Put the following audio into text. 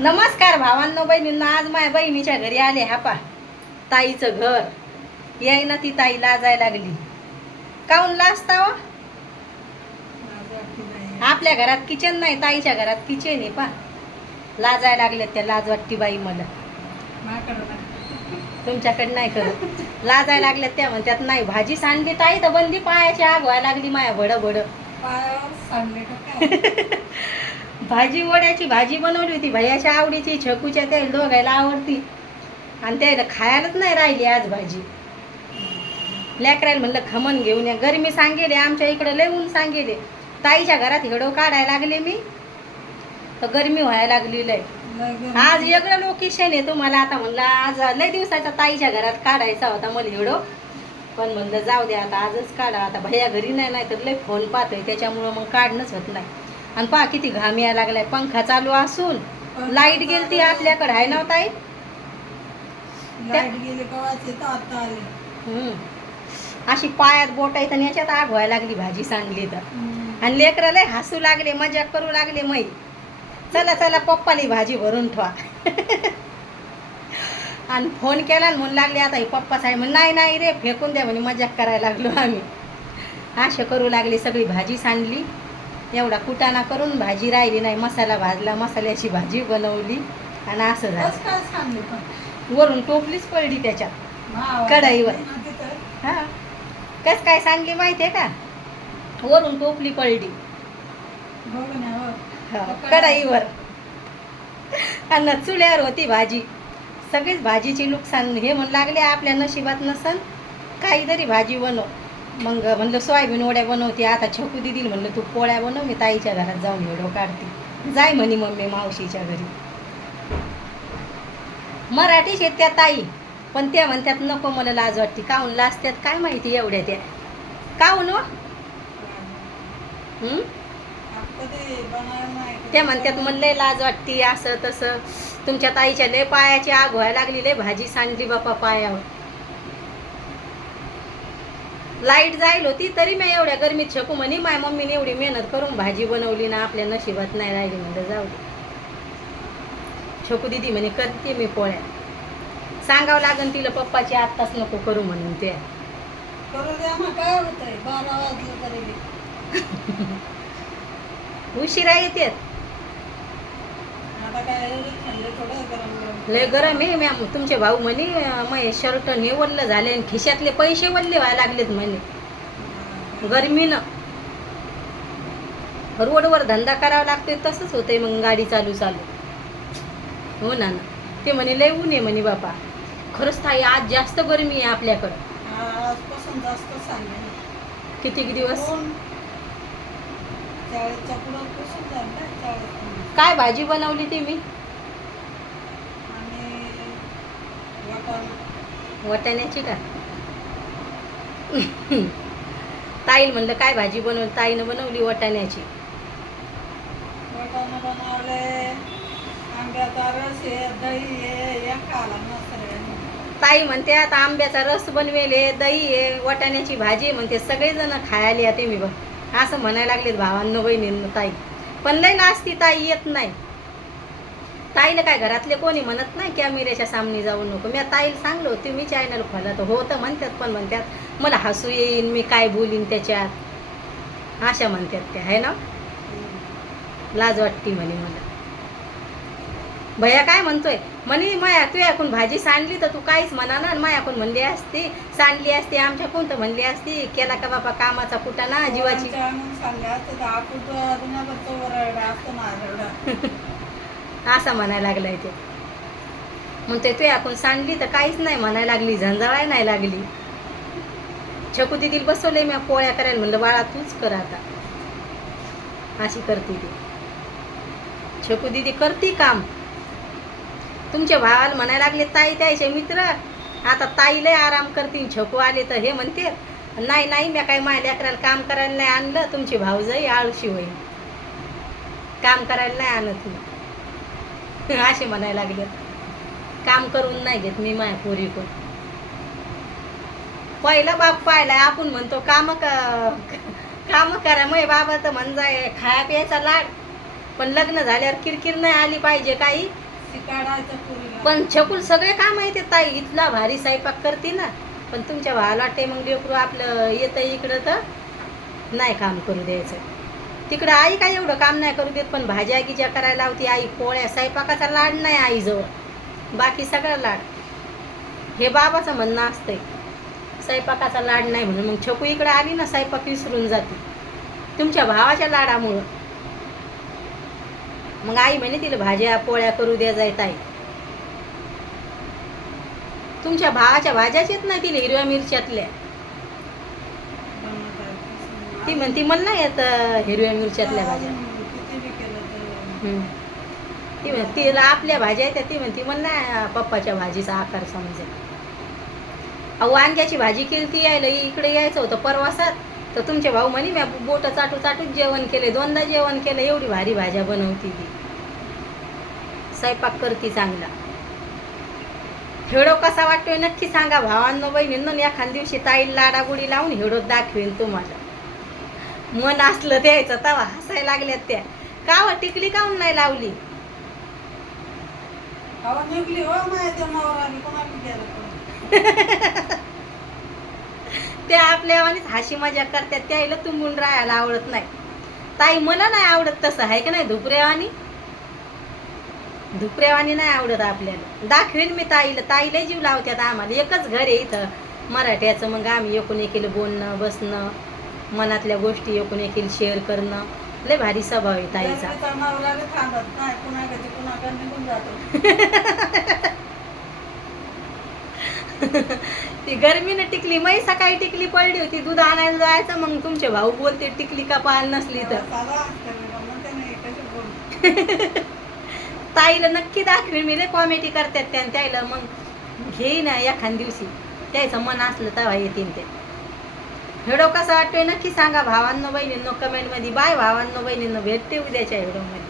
नमस्कार भावांनो बहिणींना. आज माझ्या बहिणीच्या घरी आले हापा. ताईचं घर याय ना, ती ताई लाजायला लागली. काऊन लाजता हो? आपल्या घरात किचन नाही, ताईच्या घरात किचन आहे. पा लाजायला लागले त्या. लाज वाटती बाई मला. तुमच्याकडे नाही करत. लाजायला लागल्यात त्या. म्हणतात नाही भाजी सांडली ताई तर बंदी पायाची आग व्हायला लागली माया. भड भड भाजी वड्याची भाजी बनवली होती भैयाच्या आवडीची. छकूच्या त्या दोघायला आवडती आणि त्याला खायलाच नाही राहिली आज भाजी. लेकरायला म्हणलं खमण घेऊन या. गरमी सांगेले आमच्या इकडं लय ऊन सांगेले. ताईच्या घरात हेडो काढायला लागले मी तर गरमी व्हायला लागली लय. आज वेगळं लोकेशन आहे तुम्हाला. आता म्हणलं आज लय दिवसाच्या ताईच्या घरात काढायचा होता मला हेडो, पण म्हणलं जाऊ द्या आता आजच काढा. आता भैया घरी नाही तर लय फोन पाहतोय त्याच्यामुळं मग काढणंच होत नाही. आणि पहा किती घाम यायला लागलाय. पंखा चालू असून लाईट गेलती आपल्याकडे आहे ना ताई. अशी पायात बोट आहेत आणि याच्यात आग व्हायला लागली भाजी सांडली तर. आणि लेकरं लय हसू लागले, मजा करू लागले. मै चला चला पप्पाली भाजी भरून ठेवा. आणि फोन केला म्हणून लागले आता हे पप्पा साहेब म्हण नाही नाही रे फेकून द्या म्हणे. मजाक करायला लागलो आम्ही. असे करू लागले. सगळी भाजी सांडली. एवढा कुटाणा करून भाजी राहिली नाही. मसाला भाजला, मसाल्याची भाजी बनवली आणि असं झालं. वरून टोपलीच पडली त्याच्यात कढईवर. हा कस काय सांडली माहितीये का? वरून टोपली पडली कढईवर आणि चुल्यावर होती भाजी. सगळीच भाजीची नुकसान. हे म्हणू लागले आपल्या नशिबात नसन काहीतरी भाजी बनव. मग म्हणलं सोयाबीन वड्या बनवते. आता छकू दिदी म्हणलं तू पोळ्या बनव, मी ताईच्या घरात जाऊन व्हिडिओ काढते. जाय म्हणे मम्मी मावशीच्या घरी. मराठीच आहेत त्या ताई, पण त्या म्हणतात नको मला लाज वाटते. काहून लाजतात काय माहिती एवढ्या त्या. काहून हो? त्या म्हणतात मला लय लाज वाटते असं तसं. तुमच्या ताईच्या लय पायाची आग व्हायला लागली. लय भाजी सांडली बापा पायावर. लाईट जाईल होती तरी मी एवढ्या गरमीत छकू म्हणे माझ्या मम्मीने एवढी मेहनत करून भाजी बनवली ना आपल्या नशिबात नाही राहिली. म्हणलं जाऊ दे. छकू दिदी म्हणे करते मी पोळ्या. सांगावं लागन तिला पप्पाची आत्ताच नको करू म्हणून. त्या करू द्या मग काय होतंय 12 वाजले तरी उशिरा येतात. आता काय थंड थोडं गरम लय गरम आहे. मॅम तुमचे भाऊ म्हणे मग शर्ट हे वल्ल झाले आणि खिशातले पैसे वल्ले व्हायला लागलेत म्हणे गरमीनं. रोडवर धंदा करावा लागतोय तसंच होतंय मग गाडी चालू. हो ना. ते म्हणे लय ऊन आहे म्हणे बापा. खरंच ताई आज जास्त गरमी आहे आपल्याकडं. आजपासून जास्त सांगेल. किती दिवस? 40च्या पुढं पासून झालं. काय भाजी बनवली ती मी? आणि वाटाण्याची का? ताईला म्हणलं काय भाजी बनवली. ताईनं बनवली वाटाण्याची. वाटाणे बनवले, आंब्याचा रस आहे, दही आहे, या खाला मस्त. ताई म्हणते आता आंब्याचा रस बनवेले, दही आहे, वाटाण्याची भाजी म्हणते. सगळेजण खायला येते मी बघ असं म्हणायला लागलेत भावांनो बहिणींनो. ताई पण लय नाचती ताई. येत नाही ताईला. काय घरातले कोणी म्हणत नाही कॅमेऱ्याच्या सामने जाऊ नको. मी ताईला सांगलो तुम्ही चॅनल खोला तर हो तर म्हणतात, पण म्हणतात मला हसू येईन मी काय बोलीन त्याच्यात अशा म्हणतात त्या. आहे ना लाज वाटती म्हणे मला. भैया काय म्हणतोय म्हणे माया तू याकून भाजी सांडली तर तू काहीच म्हणा ना. मायाकून म्हणली असती सांडली असती आमच्याकून तर म्हणली असती केला का बापा कामाचा कुटाणा जीवाची. असं म्हणायला लागलाय ते. म्हणते तू याकून सांडली तर काहीच नाही म्हणायला लागली. झंझाळाय नाही लागली. छकू दिदीला बसवलंय मी पोळ्या करायला. म्हणलं बाळा तूच कर आता. अशी करते ती छकू दिदी. करती काम. तुमच्या भावाला म्हणायला लागले ताई त्याचे मित्र आता ताई लय आराम करतील. छकू आले तर हे म्हणते नाही नाही मी काय माझ्या लेकराला काम करायला नाही आणलं. तुमची भाऊजाई आळशी होईल काम करायला नाही आणत मी. असे म्हणायला लागले. काम करून नाही घेत मी माझ्या पोरीकडून. पहिला बाप पाहिलाय आपण म्हणतो काम करा. मग बाबा तर म्हणजे खाया प्यायचा लाड. पण लग्न झाल्यावर किरकिर नाही आली पाहिजे काही. काढायचं पुरीला. पण छकुल सगळे काम येते ताई, इथला भारी स्वयंपाक करते ना. पण तुमच्या भावाला वाटते मग लेकरू आपलं येतं इकडं तर नाही काम करू द्यायचं. तिकडं आई काय एवढं काम नाही करू देत, पण भाज्या गिज्या करायला लावती आई, पोळ्या, स्वयंपाकाचा लाड नाही आईजवळ, बाकी सगळं लाड. हे बाबाचं म्हणणं असतंय स्वयंपाकाचा लाड नाही म्हणून. मग छकू इकडं आली ना स्वयंपाक विसरून जाते तुमच्या भावाच्या लाडामुळं. मग आई म्हणे तिला भाज्या पोळ्या करू द्या जायत आई. तुमच्या भावाच्या भाज्याच येत नाही तिला, हिरव्या मिरच्यातल्या. ती म्हणती मला नाही येत हिरव्या मिरच्यातल्या भाज्या. किती बी केलं तर ती म्हण तिला आपल्या भाज्या येत्या, ती म्हणती मला नाही पप्पाच्या भाजीचा आकार समजेल. अहो वांग्याची भाजी केली ती यायला इकडे यायचं होतं परवासात, तर तुमचे भाऊ म्हणे मी बोटं चाटू चाटूच जेवण केले, 2दा जेवण केलं, एवढी भारी भाज्या बनवती ती, स्वयंपाक करती चांगला. हेडो कसा वाटतोय नक्की सांगा भावांनो बहिणींनो. एखाद दिवशी ताईला लाडागुडी लावून हेडो दाखवेन तुम्हाला. मन असलं द्यायचं तवा हसायला लागल्यात त्या. काव टिकली काऊन नाही लावली? खावा निघली हो माहिती नवरा आम्ही कोणाला गेलं पण. त्या आपल्या वाणीच हाशी मजा करतात, त्याला तुंबून राहायला आवडत नाही. ताई मला नाही आवडत तसं, आहे का नाही? धुपऱ्यावानी नाही आवडत आपल्याला. दाखवेन मी ताईला, ताईला जीव लावतात आम्हाला. एकच घर आहे इथं मराठ्याचं, मग आम्ही एकूण एकीला बोलणं बसणं, मनातल्या गोष्टी एकूण एकीला शेअर करणं, लय भारी स्वभाव आहे ताईचा. त्याचा नवरा बी थांबत नाही, कुणाकडे कुणाकडे निघून जातो. ती गर्मीनं टिकली, मै सकाळी टिकली पडली होती, दूध आणायला जायचं, मग तुमचे भाऊ बोलते टिकली का पाल नसली तर. साधा असतं मी, म्हणते नाही कशी बोल. ताईला नक्की दाखवेन मी, रे कॉमेडी करतात त्या, त्याला मग घेईन एखाद दिवशी, त्याचं मन असलं तेव्हा येतील ते. व्हिडिओ कसा वाटतोय नक्की सांगा भावांनो बहिणींनो कमेंटमध्ये. बाय भावांनो बहिणींनो, भेटते उद्याच्या व्हिडिओमध्ये.